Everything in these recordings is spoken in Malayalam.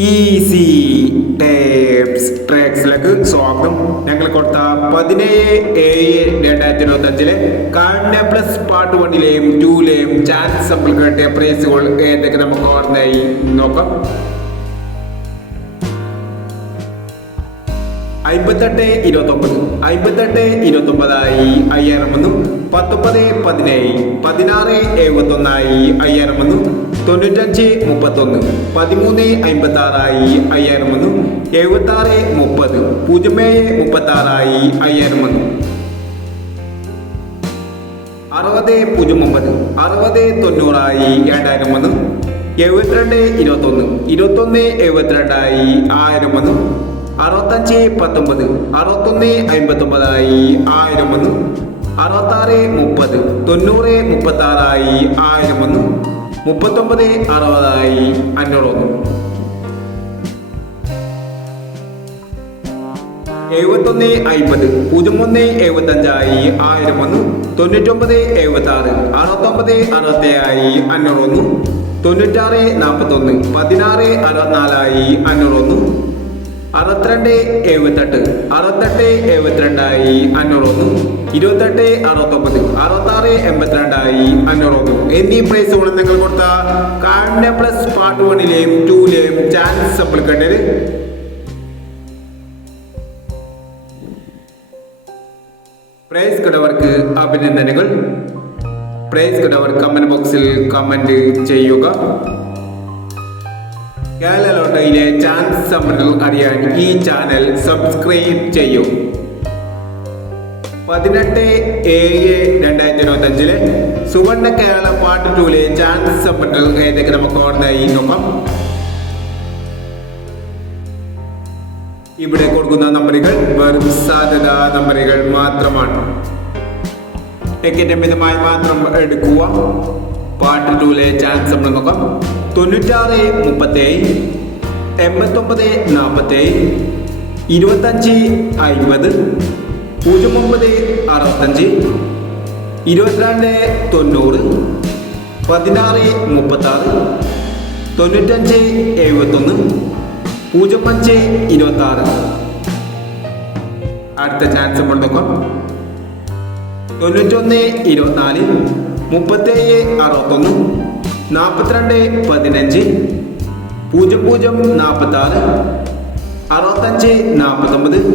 ഈസി ടേപ്സ് ട്രാക്സിലേക്ക് സ്വാഗതം. ഞങ്ങൾ കൊടുത്ത 17/7/2025 കാർഡിനെ പ്ലസ് പാർട്ട് 1ലെയും 2ലെയും ചാൻസ് സാമ്പിൾ കിട്ടിയ പ്രൈസുകൾ ഏതൊക്കെ നമുക്ക് ഓർമ്മയായി നോക്കാം. 58-29 58-29 5000 വന്നു. 19-17 16-71 5000 വന്നു. 95-31 13-56 5000 വന്നു. 76-30 07-36 5000 വന്നു. 60-09 60-90 2000 വന്നു. 72-21 21-72 1000 വന്നു. 65-19 61-59 1000 വന്നു. 66-30 90-36 1000 വന്നു. 39-60 500 വന്നു. 71-50 01-75 1000 വന്നു. 99-76 69-67 500 വന്നു. 96-41 16-64 500 വന്നു. 62-78 68-72 500 വന്നു. 28-69 66-82 500 വന്നു. എന്നീ പ്രൈസുകൾ നിങ്ങൾ കൊടുത്ത കാർഡിനെ പ്ലസ് പാർട്ട് 1ലെയും 2ലെയും ചാൻസ് സാമ്പിൾ കണ്ടത്. പ്രൈസ് കിടവർക്ക് അഭിനന്ദനങ്ങൾ. പ്രൈസ് കിടവർ കമന്റ് ബോക്സിൽ കമന്റ് ചെയ്യുക. കേരള ലോട്ടറിയിലെ ചാൻസ് സാമ്പിളുകൾ അറിയാൻ ഈ ചാനൽ സബ്സ്ക്രൈബ് ചെയ്യൂ. 18/7/2025 സുവർണ്ണ കേരള പാർട്ട് 2ലെ ചാൻസ് സാമ്പിളുകൾ ഏതൊക്കെ നമുക്ക് ഓർമ്മയായി നോക്കാം. ഇവിടെ കൊടുക്കുന്ന നമ്പറുകൾ വെറും സാധ്യതാ നമ്പറുകൾ മാത്രമാണ്. ടിക്കറ്റ് മിതമായി മാത്രം എടുക്കുക. പാർട്ട് 2ലെ ചാൻസ് സാമ്പിൾ നോക്കാം. 96-37 89-47 25-50 09-65 22-90 16-36 95-71 05-26. അടുത്ത ചാൻസ് നമ്മൾ നോക്കാം. 91-24 37-61 42-15 00-46 65-49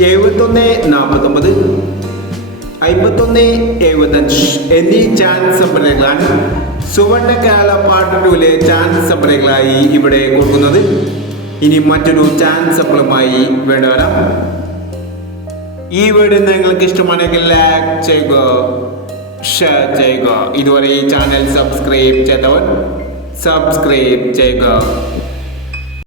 71-49 51-75 എന്നീ ചാൻസ് നമ്പറുകളാണ് സുവർണ്ണ കേരള പാർട്ട് 2ലെ ചാൻസ് നമ്പറുകളായി ഇവിടെ കൊടുക്കുന്നത്. ഇനി മറ്റൊരു ചാൻസ് നമ്പറുമായി വേണ്ടി വരാം. ഈ വീഡിയോ നിങ്ങൾക്ക് ഇഷ്ടമാണെങ്കിൽ ലൈക്ക് ചെയ്യുക, ഷെയർ ചെയ്യുക. ഇതുവരെ ഈ ചാനൽ സബ്സ്ക്രൈബ് ചെയ്തവർ സബ്സ്ക്രൈബ് ചെയ്യുക.